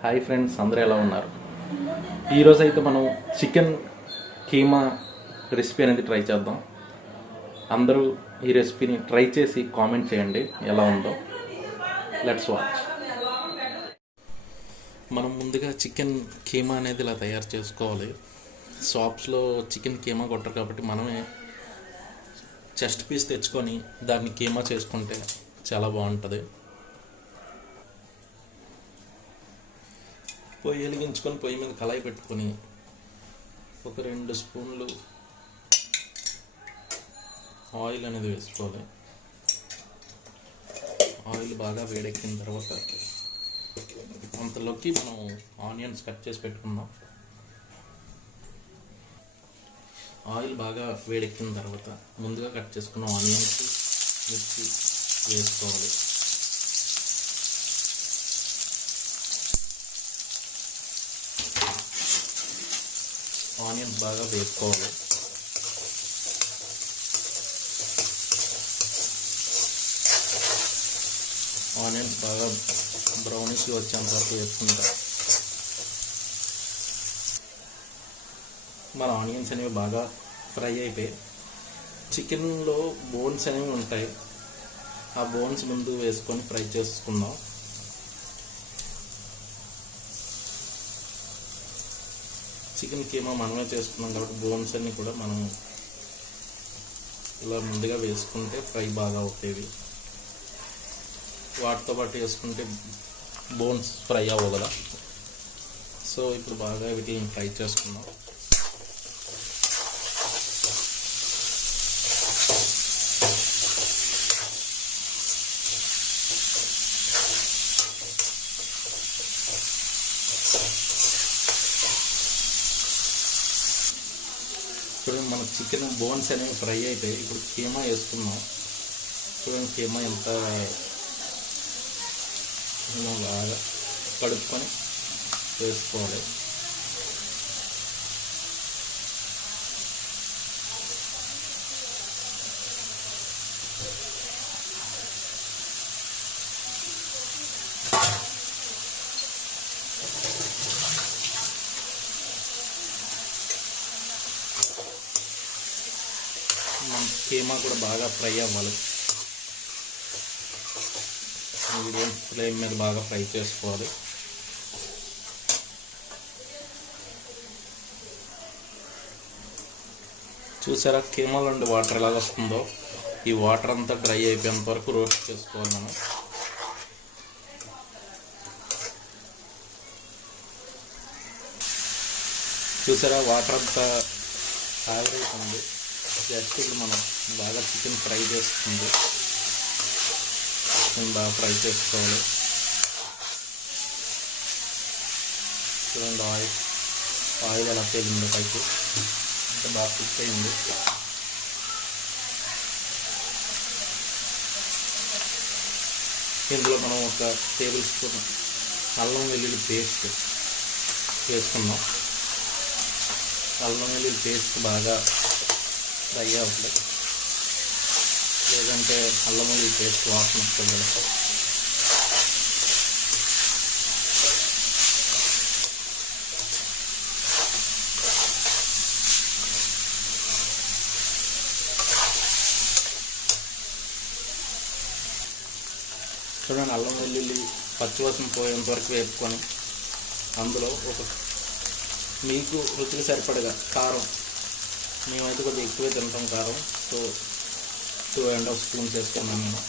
Hi friends అందరూ ఎలా ఉన్నారు? ఈరోజు అయితే మనం చికెన్ కీమా రెసిపీ అనేది ట్రై చేద్దాం. అందరూ ఈ రెసిపీని ట్రై చేసి కామెంట్ చేయండి ఎలా ఉందో. లెట్స్ వాచ్ మనం ముందుగా చికెన్ కీమా అనేది ఇలా తయారు చేసుకోవాలి. షాప్స్లో చికెన్ కీమా కొట్టరు కాబట్టి మనమే చెస్ట్ పీస్ తెచ్చుకొని దాన్ని కీమా చేసుకుంటే చాలా బాగుంటుంది. పొయ్యి వెలిగించుకొని పొయ్యి మీద కళాయి పెట్టుకొని ఒక రెండు స్పూన్లు ఆయిల్ అనేది వేసుకోవాలి. ఆయిల్ బాగా వేడెక్కిన తర్వాత అంతలోకి మనం ఆనియన్స్ కట్ చేసి పెట్టుకుందాం. ఆయిల్ బాగా వేడెక్కిన తర్వాత ముందుగా కట్ చేసుకున్న ఆనియన్స్ మిర్చి వేసుకోవాలి. ఆనియన్స్ బాగా వేసుకోవాలి ఆనియన్స్ బాగా బ్రౌనిష్ వచ్చేంత వరకు వేసుకుంటా మన ఆనియన్స్ అనేవి బాగా ఫ్రై అయిపోయి చికెన్లో బోన్స్ అనేవి ఉంటాయి. ఆ బోన్స్ ముందు వేసుకొని ఫ్రై చేసుకుందాం. చికెన్ కీమా మనమే చేసుకున్నాం కాబట్టి బోన్స్ అన్నీ కూడా మనం ఇలా ముందుగా వేసుకుంటే ఫ్రై బాగా అవుతాయి వాటితో పాటు వేసుకుంటే బోన్స్ ఫ్రై అవ్వవు కదా సో ఇప్పుడు బాగా వీటిని ఫ్రై చేసుకుందాం Thank you. చికెన్ బోన్స్ అనేవి ఫ్రై అయిపోయి ఇప్పుడు కీమా వేసుకున్నాం చూడండి కీమా ఎంత బాగా కడుక్కొని వేసుకోవాలి మన కీమా కూడా బాగా ఫ్రై అవ్వాలి. మీడియం ఫ్లేమ్ మీద బాగా ఫ్రై చేసుకోవాలి. చూసారా కీమాలో ఉండే వాటర్ ఎలా వస్తుందో? ఈ వాటర్ అంతా డ్రై అయిపోయేంత వరకు రోస్ట్ చేసుకోవాలి మనం. చూసారా వాటర్ అంతా ఆవిరైతుంది జస్ట్ ఇక్కడ మనం బాగా చికెన్ ఫ్రై చేస్తుంది చికెన్ బాగా ఫ్రై చేసుకోవాలి. చూడండి ఆయిల్ ఆయిల్ ఎలా తేలిందో పైకి. అంటే బాగా కుక్ అయింది. ఇందులో మనం ఒక టేబుల్ స్పూన్ అల్లం వెల్లుల్లి పేస్ట్ వేసుకుందాం అల్లం వెల్లుల్లి పేస్ట్ బాగా ఫ్రై అవుతుంది లేదంటే అల్లం వెల్లుల్లి పేస్ట్ వాసన వస్తుంది కదా. చూడండి అల్లం వెల్లుల్లి పచ్చివాసన పోయేంత వరకు వేపుకొని అందులో ఒక మీకు రుచికి సరిపడగా కారం మేమైతే కొద్దిగా ఎక్కువే తింటాం కారం. So two and half spoons వేసుకున్నాను నేను.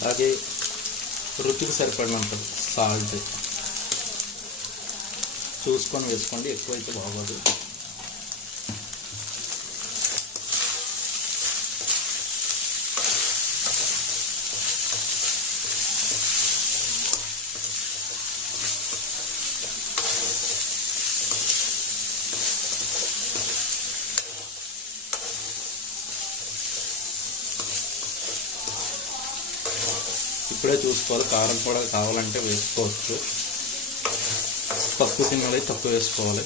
అలాగే రుచికి సరిపడినంత సాల్ట్. చూసుకొని వేసుకోండి ఎక్కువైతే బాగోదు. ఇప్పుడే చూసుకోవాలి. కారం కూడా కావాలంటే వేసుకోవచ్చు. తక్కువ తినాలి తక్కువ వేసుకోవాలి.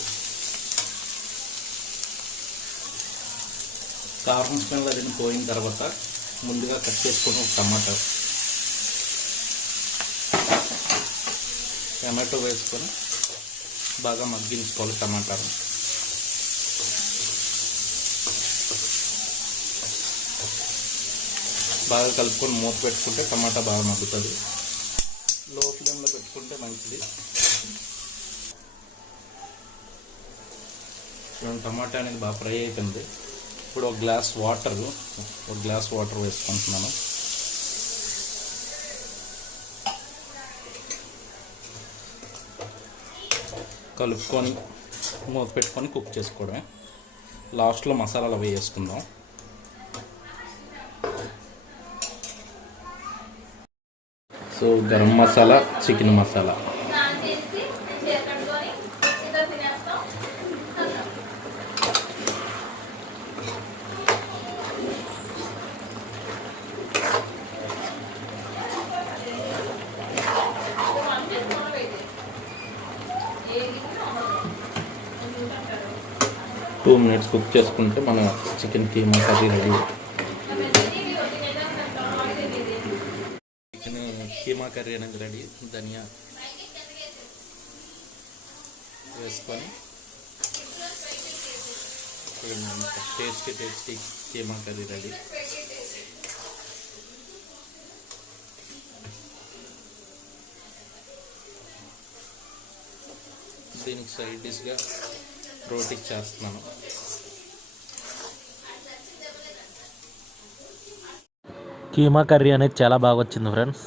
కారం స్మెల్ అది పోయిన తర్వాత ముందుగా కట్ చేసుకుని ఒక టమాటా టమాటో వేసుకొని బాగా మగ్గించుకోవాలి టమాటాను. బాగా కలుపుకొని మూత పెట్టుకుంటే టమాటా బాగా మగ్గుతుంది. లో ఫ్లేమ్లో పెట్టుకుంటే మంచిది. చూడండి టమాటా అనేది బాగా ఫ్రై అవుతుంది ఇప్పుడు ఒక గ్లాస్ వాటర్ ఒక గ్లాస్ వాటర్ వేసుకుంటున్నాను. కలుపుకొని మూత పెట్టుకొని కుక్ చేసుకోవడమే. లాస్ట్లో మసాలాలు అవి వేసుకుందాం. So garam masala chicken masala. Two minutes cook చేసుకుంటే మన chicken keema curry ready chicken kurma curry అనేది రెడీ. ధనియా వేసుకొని tasty tasty keema curry ready. దీనికి సైడ్ డిష్గా రోటీ చేస్తున్నాను. కీమా కర్రీ అనేది చాలా బాగా వచ్చింది friends.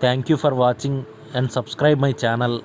Thank you for watching and subscribe my channel.